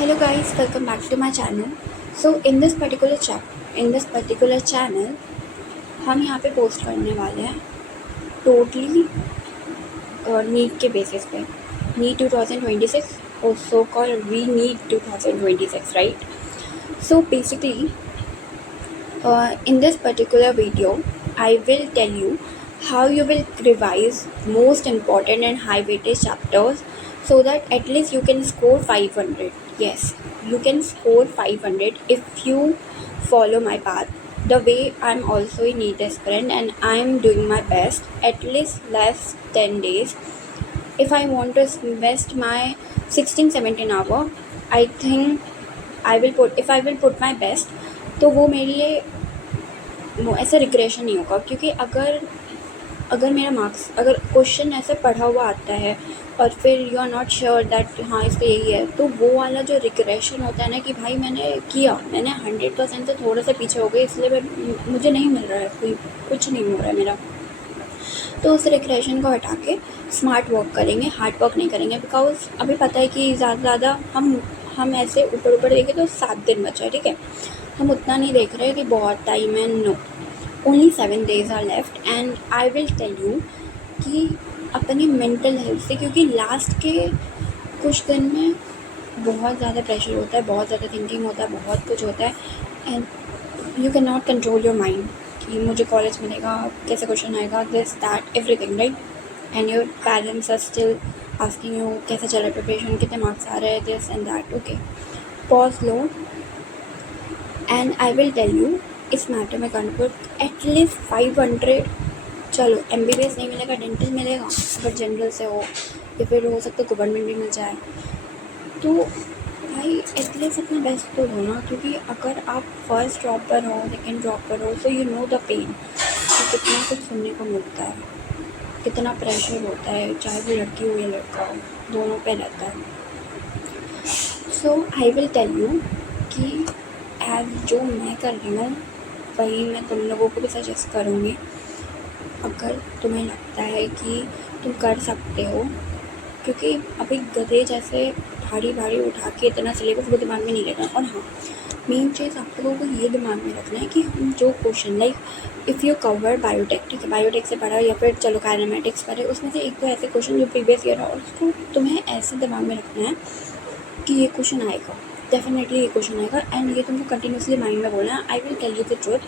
Hello guys, welcome back to my channel. So in this particular channel हम यहाँ पे post करने वाले हैं टोटली नीट के बेसिस पे नीट 2026 और so called we NEET 2026 right. So basically in this particular video I will tell you how you will revise most important and high weightage chapters so that at least you can score 500. Yes, you can score 500 if you follow my path. The way I'm also a NEET aspirant and I'm doing my best, at least last 10 days. If I want to invest my 16-17 hour, I think if I will put my best, तो वो मेरे लिए ऐसा regression नहीं होगा. क्योंकि अगर मेरा मार्क्स अगर क्वेश्चन ऐसे पढ़ा हुआ आता है और फिर you are not sure that हाँ इसका यही है, तो वो वाला जो रिग्रेशन होता है ना कि भाई मैंने 100% से थोड़ा सा पीछे हो गए, इसलिए मुझे नहीं मिल रहा है, कुछ नहीं हो रहा है मेरा. तो उस रिग्रेशन को हटा के स्मार्ट वर्क करेंगे, हार्ड वर्क नहीं करेंगे. बिकॉज अभी पता है कि ज़्यादा हम ऐसे ऊपर देखें तो 7 दिन बचा है, ठीक है. हम उतना नहीं देख रहे कि बहुत टाइम है. No, only 7 days are left and I will tell you कि अपनी मेंटल हेल्थ से, क्योंकि लास्ट के कुछ दिन में बहुत ज़्यादा प्रेशर होता है, बहुत ज़्यादा थिंकिंग होता है, बहुत कुछ होता है and you can not control your mind कि मुझे कॉलेज मिलेगा, कैसे क्वेश्चन आएगा, this that everything right. And your parents are still asking you कैसे चल रहा है प्रिपरेशन, कितने मार्क्स आ रहे हैं, this and that. Okay, pause लो and I will tell you इस मैटर में कंट्रोल एटलीस्ट 500. चलो MBBS नहीं मिलेगा, डेंटल मिलेगा अगर जनरल से हो, या फिर हो सकता है गवर्नमेंट भी मिल जाए. तो भाई एटलीस्ट अपना बेस्ट तो दो ना. क्योंकि अगर आप फर्स्ट ड्रॉप पर हो, सेकेंड ड्रॉप पर हो, so you know the pain कि कितना कुछ सुनने को मिलता है, कितना प्रेशर होता है, चाहे वो लड़की हो या लड़का हो, दोनों पे रहता है. सो आई विल टेल यू कि एज जो मैं कर रही हूँ वही मैं तुम लोगों को भी सजेस्ट करूँगी. अगर तुम्हें लगता है कि तुम कर सकते हो, क्योंकि अभी गधे जैसे भारी उठा के इतना सिलेबस वो दिमाग में नहीं रखना. और हाँ, मेन चीज़ आप लोगों को ये दिमाग में रखना है कि हम जो question like if you cover biotech, ठीक है, बायोटेक से पढ़ा या फिर चलो काइनेमेटिक्स पढ़े, उसमें से एक तो ऐसे क्वेश्चन जो प्रीवियस ईयर है, और उसको तुम्हें ऐसे दिमाग में रखना है कि ये क्वेश्चन आएगा, डेफिनेटली ये क्वेश्चन आएगा. एंड ये तुमको कंटिन्यूसली माइंड में बोलना है. I will tell you the truth,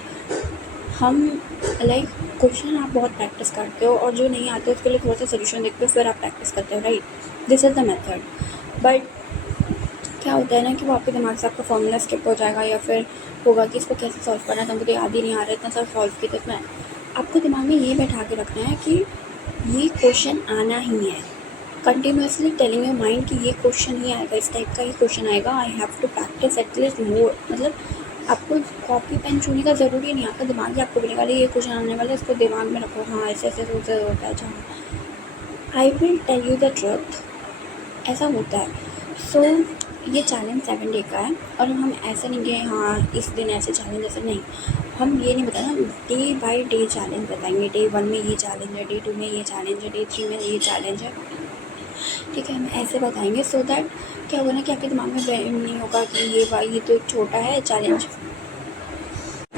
हम लाइक क्वेश्चन आप बहुत प्रैक्टिस करते हो और जो नहीं आते उसके लिए थोड़ा सा सोल्यूशन देखते हो, फिर आप प्रैक्टिस करते हो, right. This is the method. But क्या होता है ना कि वो आपके दिमाग से आपका फॉर्मूला स्किप हो जाएगा, या फिर होगा कि इसको कैसे सॉल्व करना है, तुमको तो याद ही नहीं आ रहा, इतना सब सॉल्व किया. तो आपको दिमाग में ये बैठा के रखना है कि ये क्वेश्चन आना ही है. कंटिन्यूसली टेलिंग योर माइंड कि ये क्वेश्चन ही आएगा, इस टाइप का ही क्वेश्चन आएगा. I have to practice at least more. मतलब आपको कॉपी पेन छूने का ज़रूरी नहीं, आपका दिमाग ही आपको बोलेगा ये क्वेश्चन आने वाला है, इसको दिमाग में रखो, हाँ ऐसे होता है. अच्छा, I will tell you the truth, ऐसा होता है. सो ये चैलेंज 7 डे का है और हम ऐसे नहीं कि हाँ इस दिन ऐसे चैलेंज ऐसे नहीं. हम ये नहीं बताना, डे बाय डे चैलेंज बताएंगे. डे 1 में ये चैलेंज है, डे 2 में ये चैलेंज है, डे 3 में ये चैलेंज है, ठीक है. हम ऐसे बताएंगे सो दैट क्या होगा ना कि आपके दिमाग में नहीं होगा कि ये भाई ये तो छोटा है चैलेंज,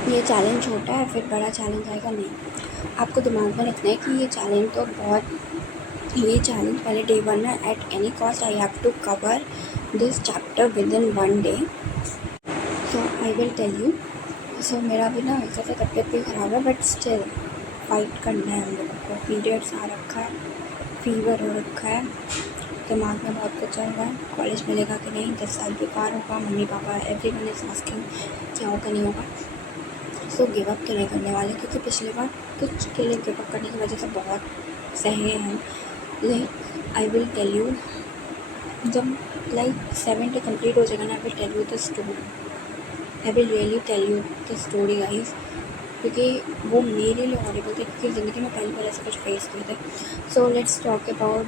ये चैलेंज छोटा है फिर बड़ा चैलेंज आएगा. नहीं, आपको दिमाग में रखना है कि ये चैलेंज पहले डे 1 में at any cost I have to cover this chapter within 1 day. So I will tell you. So मेरा भी ना हल्का सा तबीयत भी ख़राब है, बट स्टिल फाइट करना है हम लोगों को. पीरियड्स आ रखा है, फीवर हो रखा है, दिमाग में बहुत कुछ चल रहा है. कॉलेज मिलेगा कि नहीं, 10 साल बेकार होगा, mummy papa everyone is asking क्या होगा नहीं होगा. सो गिव अप तो नहीं करने वाले, क्योंकि पिछली बार कुछ के लिए गिव अप करने की वजह से बहुत सहे हैं. Like I will tell you जब लाइक 7 डे कंप्लीट हो जाएगा ना, I will tell you the story. I will really tell you the story guys, क्योंकि वो मेरे लिए हॉरिबल थे, क्योंकि ज़िंदगी में पहली बार ऐसे कुछ फेस किए थे. So let's talk about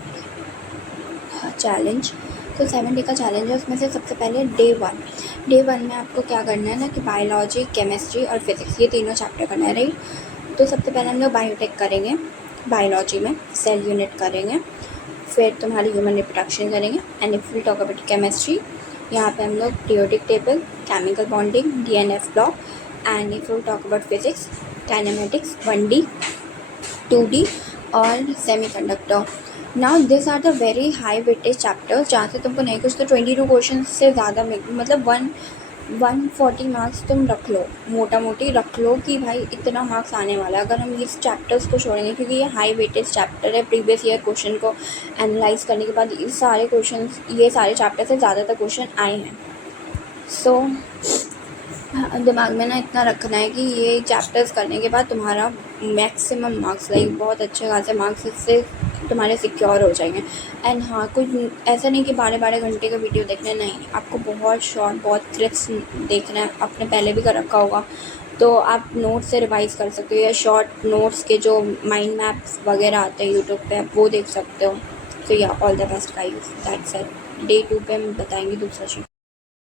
challenge. तो 7 डे का चैलेंज है, उसमें से सबसे पहले डे 1 में आपको क्या करना है ना कि बायोलॉजी, केमिस्ट्री और फिजिक्स ये तीनों चैप्टर करना है, राइट. तो सबसे पहले हम लोग बायोटेक करेंगे, बायोलॉजी में सेल यूनिट करेंगे, फिर तुम्हारी ह्यूमन रिप्रोडक्शन करेंगे. And if will talk about chemistry, यहाँ पे हम लोग periodic table, chemical bonding, DNF block, and if you talk about physics, kinematics 1D, 2D और semiconductor. Now this are the very high weightage chapters जहाँ से तुमको नहीं कुछ तो 22 क्वेश्चन से ज़्यादा मतलब 140 मार्क्स तुम रख लो, मोटा मोटी रख लो कि भाई इतना मार्क्स आने वाला है अगर हम इस चैप्टर्स को छोड़ेंगे, क्योंकि ये हाई वेटेज चैप्टर है। प्रीवियस ईयर क्वेश्चन को एनालाइज करने के बाद ये सारे चैप्टर से ज़्यादातर क्वेश्चन आए हैं। सो दिमाग में ना इतना रखना है कि ये चैप्टर्स करने के बाद तुम्हारा मैक्सिमम मार्क्स, लाइक बहुत अच्छे खासे मार्क्स इससे तुम्हारे सिक्योर हो जाएंगे। एंड हाँ, कुछ ऐसा नहीं कि 12-12 घंटे का वीडियो देखना, नहीं, आपको बहुत शॉर्ट, बहुत क्लिप्स देखना है। आपने पहले भी कर रखा होगा तो आप नोट से रिवाइज कर सकते हो, या शॉर्ट नोट्स के जो माइंड मैप्स वगैरह आते हैं यूट्यूब पे, आप वो देख सकते हो। तो या all the best guys, that's it. Day 2 पे हम बताएंगे दूसरा चीज़।